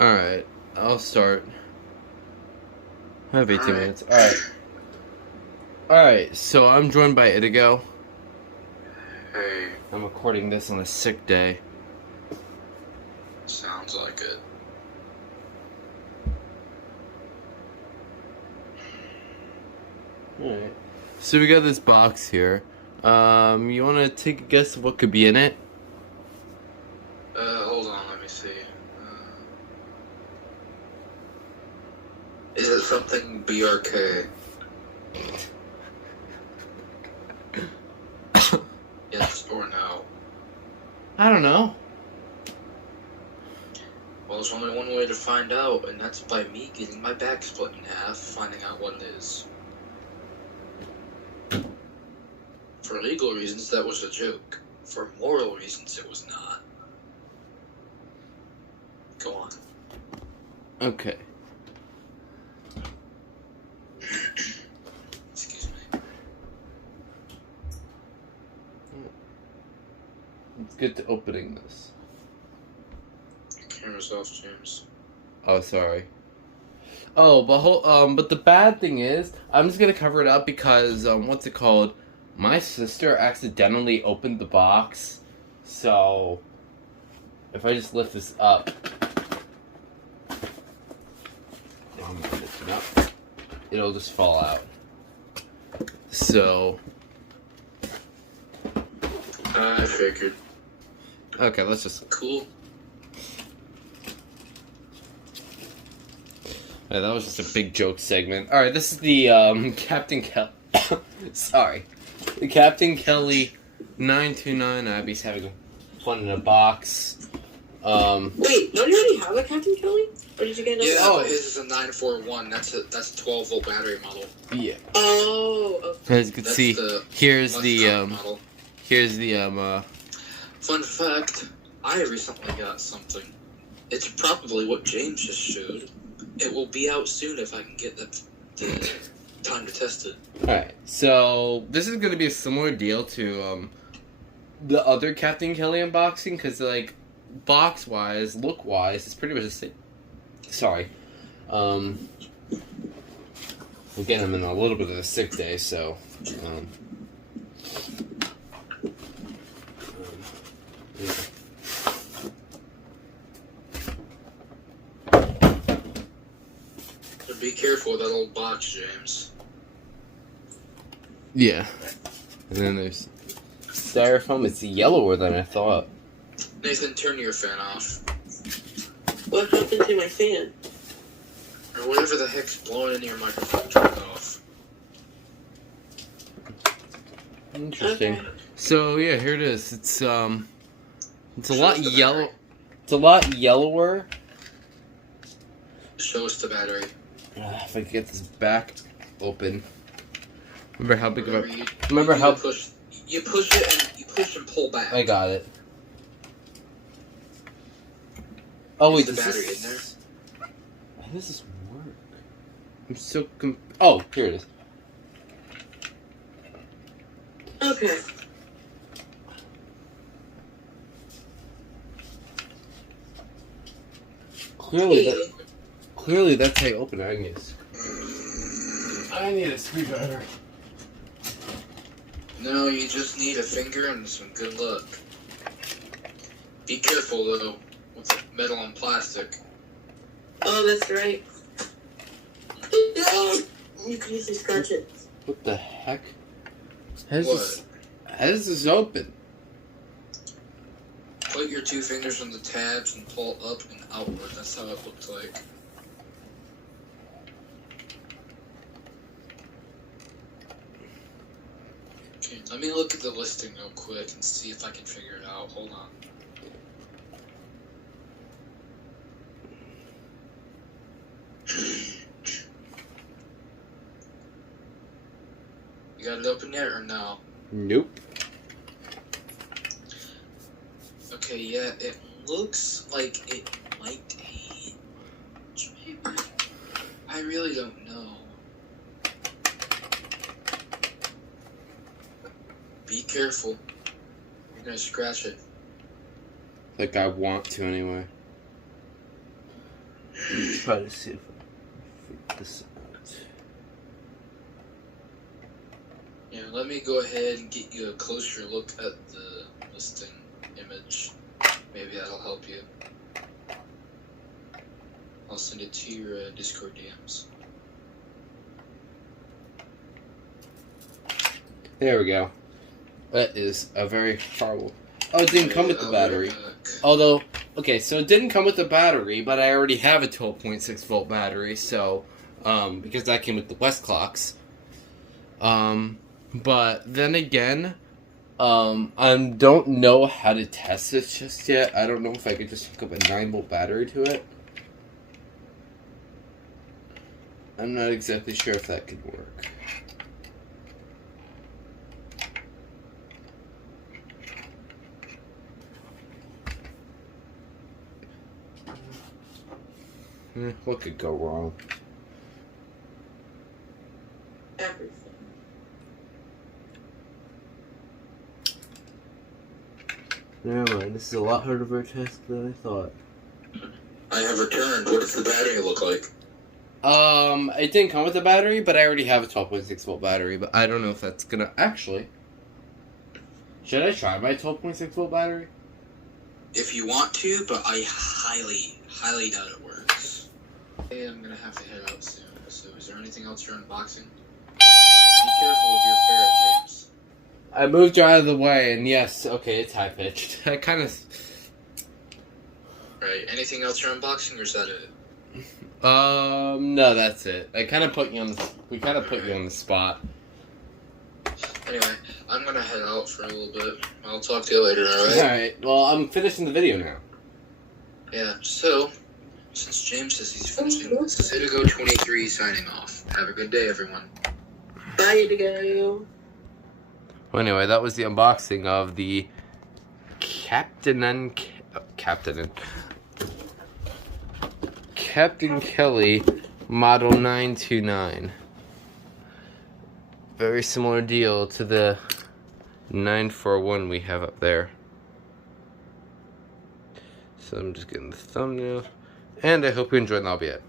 Alright, I'll start. I have 18 Alright. minutes. Alright, so I'm joined by Itigo. Hey, I'm recording this on a sick day. sounds like it. Alright. So we got this box here. You wanna take a guess of what could be in it? Hold on, let me see. Is it something BRK? Yes or no? I don't know. Well, there's only one way to find out, and that's by me getting my back split in half, finding out what it is. For legal reasons, that was a joke. For moral reasons, it was not. Go on. Okay. Excuse me. Let's get to opening this. Camera's off, James. Oh, sorry. Oh, but the bad thing is, I'm just gonna cover it up because, what's it called? My sister accidentally opened the box, so if I just lift this up, it'll just fall out. So, I figured. okay, let's just. Cool. Yeah, that was just a big joke segment. Alright, this is the, Captain sorry. The Captain Kelly 929. Abby's having fun in a box. Wait, don't you already have a Captain Kelly? Or did you get another? Yeah, Oh. but his is a 941. That's a 12-volt battery model. Yeah. Oh, okay. As you can That's see, the here's the, Mustang model. here's the, Fun fact, I recently got something. It's probably what James just showed. It will be out soon if I can get the time to test it. Alright, so this is going to be a similar deal to the other Captain Kelly unboxing, because, like, box-wise, look-wise, it's pretty much the same. Sorry. Again, I'm in a little bit of a sick day, so... yeah. So be careful with that old box, James. Yeah. And then there's styrofoam. It's yellower than I thought. Nathan, turn your fan off. What happened to my fan? Or whatever the heck's blowing into your microphone, turn it off. Interesting. Okay. So yeah, here it is. It's a Show lot us the yellow. battery. It's a lot yellower. Show us the battery. If I can get this back open. Remember how big of Whatever a... you Remember how... push it and pull back. I got it. Oh wait, Is the does battery this... in there? How does this work? I'm so Oh, here it is. Okay. Clearly that's how you open it, I guess. I need a screwdriver. No, you just need a finger and some good luck. Be careful though, with metal and plastic. Oh, that's right. You can easily scratch it. What the heck? What? How does this open? Put your two fingers on the tabs and pull up and outward. That's how it looks like. Okay, let me look at the listing real quick and see if I can figure it out. Hold on. You got it open yet or no? Nope. Okay, yeah, it looks like it might hinge, maybe. I really don't know. Be careful. You're gonna scratch it. Like I want to anyway. Try to see if I figure this out. Yeah, let me go ahead and get you a closer look at the listing image. Maybe that'll help you. I'll send it to your Discord DMs. There we go. That is a very horrible. Oh, it didn't come with the battery. Although, okay, so it didn't come with the battery, but I already have a 12.6 volt battery, so, because that came with the West clocks. But then again, I don't know how to test this just yet. I don't know if I could just hook up a 9 volt battery to it. I'm not exactly sure if that could work. What could go wrong? Everything. Never mind, this is a lot harder of a test than I thought. I have returned. What does the battery look like? It didn't come with a battery, but I already have a 12.6 volt battery, but I don't know if that's gonna actually. Should I try my 12.6 volt battery? If you want to, but I highly doubt it works. Hey, I'm gonna have to head out soon, so is there anything else you're unboxing? Be careful with your ferret, James. I moved her out of the way, and yes, okay, it's high pitched. I kind of. Right, anything else you're unboxing, or is that it? No, that's it. I kind of put you on the. We kind of put you on the spot. Anyway, I'm gonna head out for a little bit. I'll talk to you later, alright? Alright, well, I'm finishing the video now. Yeah, so, since James says he's finishing, this is Itago23 signing off. Have a good day, everyone. Bye, Itago. Well, anyway, that was the unboxing of the Captain Kelly Model 929. Very similar deal to the 941 we have up there. So I'm just getting the thumbnail. And I hope you enjoyed, and that'll be it.